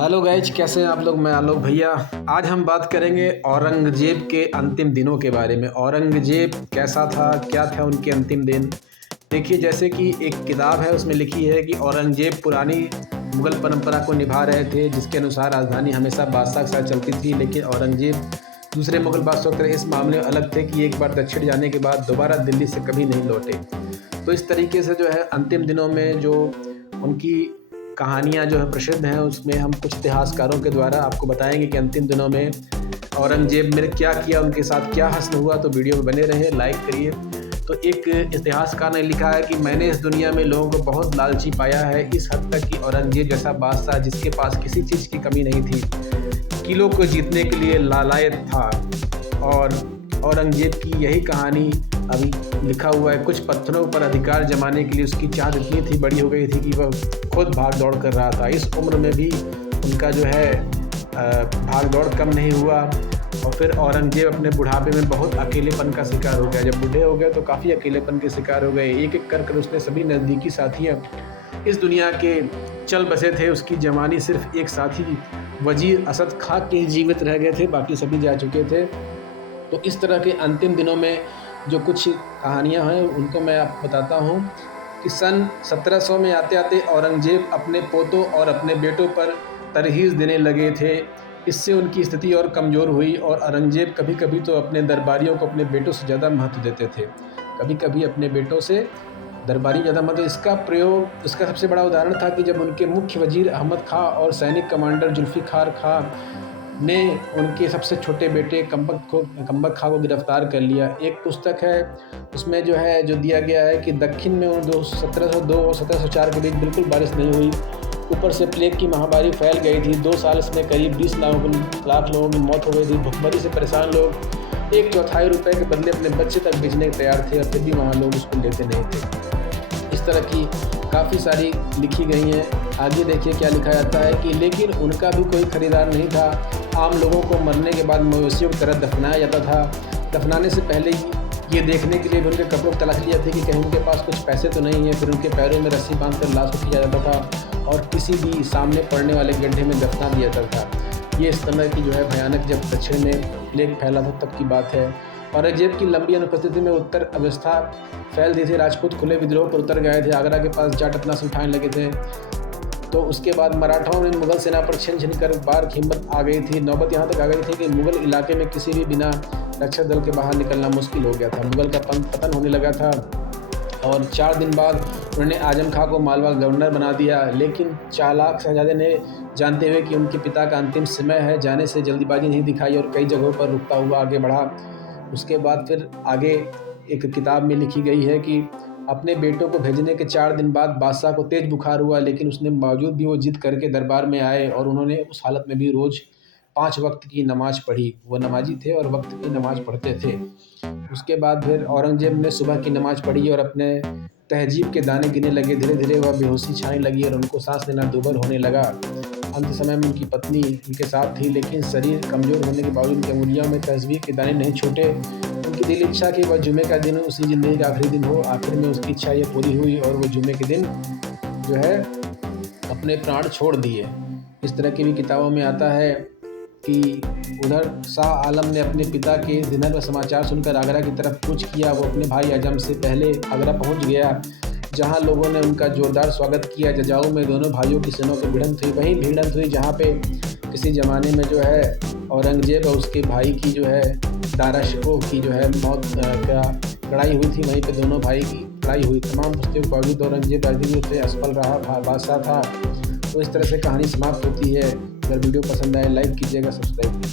Hello guys, कैसे हैं आप लोग। मैं आलोक भैया। आज हम बात करेंगे औरंगजेब के अंतिम दिनों के बारे में। औरंगजेब कैसा था, क्या था उनके अंतिम दिन। देखिए, जैसे कि एक किताब है, उसमें लिखी है कि औरंगजेब पुरानी मुग़ल परंपरा को निभा रहे थे, जिसके अनुसार राजधानी हमेशा बादशाह के साथ चलती थी। लेकिन औरंगजेब दूसरे मुग़ल बादशाहों की तरह इस मामले में अलग थे कि एक बार दक्षिण जाने के बाद दोबारा दिल्ली से कभी नहीं लौटे। तो इस तरीके से जो है अंतिम दिनों में जो उनकी कहानियाँ जो है प्रसिद्ध हैं, उसमें हम कुछ इतिहासकारों के द्वारा आपको बताएंगे कि अंतिम दिनों में औरंगजेब ने क्या किया, उनके साथ क्या हश्र हुआ। तो वीडियो में बने रहिए, लाइक करिए। तो एक इतिहासकार ने लिखा है कि मैंने इस दुनिया में लोगों को बहुत लालची पाया है, इस हद तक कि औरंगजेब जैसा बादशाह जिसके पास किसी चीज़ की कमी नहीं थी, किलों को जीतने के लिए लालायत था। और औरंगजेब की यही कहानी अभी लिखा हुआ है। कुछ पत्थरों पर अधिकार जमाने के लिए उसकी चाहत इतनी थी, बड़ी हो गई थी कि वह खुद भाग दौड़ कर रहा था। इस उम्र में भी उनका जो है भाग दौड़ कम नहीं हुआ। और फिर औरंगजेब अपने बुढ़ापे में बहुत अकेलेपन का शिकार हो गया। जब बूढ़े हो गए तो काफ़ी अकेलेपन के शिकार हो गए। एक एक कर उसने सभी नज़दीकी साथियाँ इस दुनिया के चल बसे थे। उसकी जवानी सिर्फ एक साथी वजीर असद खां के जीवित रह गए थे, बाकी सभी जा चुके थे। तो इस तरह के अंतिम दिनों में जो कुछ कहानियाँ हैं उनको मैं आपको बताता हूँ कि सन 1700 में आते आते औरंगजेब अपने पोतों और अपने बेटों पर तरहीज़ देने लगे थे। इससे उनकी स्थिति और कमज़ोर हुई और औरंगजेब कभी कभी तो अपने दरबारियों को अपने बेटों से ज़्यादा महत्व देते थे, कभी कभी अपने बेटों से दरबारी ज़्यादा महत्व। इसका सबसे बड़ा उदाहरण था कि जब उनके मुख्य वजीर अहमद खां और सैनिक कमांडर जुल्फ़िकार खां ने उनके सबसे छोटे बेटे कम्बक खां को गिरफ्तार कर लिया। एक पुस्तक है, उसमें जो दिया गया है कि दक्षिण में 1702 और 1704 के बीच बिल्कुल बारिश नहीं हुई। ऊपर से प्लेग की महामारी फैल गई थी। 2 साल इसमें करीब 20 लाख लोगों की मौत हो गई थी। भुखमरी से परेशान लोग 1/4 रुपये के बदले अपने बच्चे तक बेचने को तैयार थे, और फिर भी वहाँ लोग उसको लेते नहीं थे। इस तरह की काफ़ी सारी लिखी गई हैं। आगे देखिए क्या लिखा जाता है कि लेकिन उनका भी कोई ख़रीदार नहीं था। आम लोगों को मरने के बाद मवेशियों की तरह दफनाया जाता था। दफनाने से पहले ही ये देखने के लिए भी उनके कपड़ों की तलाश ली जाती कि कहीं उनके पास कुछ पैसे तो नहीं है। फिर उनके पैरों में रस्सी बांधकर लाश को किया जाता था और किसी भी सामने पड़ने वाले गड्ढे में दफना दिया जाता था। ये इस तरह की जो है भयानक, जब दक्षिण में प्लेग फैला था तब की बात है। औरंगजेब की लंबी अनुपस्थिति में उत्तर अवस्था फैल दी थी। राजपूत खुले विद्रोह पर उतर गए थे। आगरा के पास जाट अपना सिर उठाने लगे थे। तो उसके बाद मराठाओं ने मुग़ल सेना पर छिन कर बार हिम्मत आ गई थी। नौबत यहाँ तक आ गई थी कि मुग़ल इलाके में किसी भी बिना रक्षक दल के बाहर निकलना मुश्किल हो गया था। मुग़ल का पतन होने लगा था और 4 दिन बाद उन्होंने आजम खां को मालवा गवर्नर बना दिया। लेकिन चालाक शहजादे ने, जानते हुए कि उनके पिता का अंतिम समय है, जाने से जल्दीबाजी नहीं दिखाई और कई जगहों पर रुकता हुआ आगे बढ़ा। उसके बाद फिर आगे एक किताब में लिखी गई है कि अपने बेटों को भेजने के 4 दिन बाद बादशाह को तेज़ बुखार हुआ, लेकिन उसने बावजूद भी वो जिद करके दरबार में आए और उन्होंने उस हालत में भी रोज़ 5 वक्त की नमाज़ पढ़ी। वो नमाजी थे और वक्त की नमाज़ पढ़ते थे। उसके बाद फिर औरंगजेब ने सुबह की नमाज़ पढ़ी और अपने तहजीब के दाने गिनने लगे। धीरे धीरे वह बेहोशी छाने लगी और उनको सांस लेना दुर्बल होने लगा। अंत समय में उनकी पत्नी उनके साथ थी, लेकिन शरीर कमज़ोर होने के बावजूद उनकी अंगुलियों में तस्बीह के दाने नहीं छूटे। उनकी दिल इच्छा कि वह जुमे का दिन उसी ज़िंदगी का आखिरी दिन हो। आखिर में उसकी इच्छा ये पूरी हुई और वो जुमे के दिन जो है अपने प्राण छोड़ दिए। इस तरह की भी किताबों में आता है कि उधर शाह आलम ने अपने पिता के निधन का समाचार सुनकर आगरा की तरफ कूच किया। वो अपने भाई आजम से पहले आगरा पहुंच गया, जहां लोगों ने उनका जोरदार स्वागत किया। जजाऊ में दोनों भाइयों की सेनाओं की भिड़ंत हुई। वहीं भिड़ंत हुई जहां पे किसी ज़माने में जो है औरंगजेब और उसके भाई की जो है दारा शिकोह की जो है मौत का लड़ाई हुई थी, वहीं पे दोनों भाई की लड़ाई हुई। तमाम पुस्तकों के बावजूद औरंगजेब राजनीति से असफल रहा बादशाह था। तो इस तरह से कहानी समाप्त होती है। अगर वीडियो पसंद आए लाइक कीजिएगा, सब्सक्राइब कीजिए।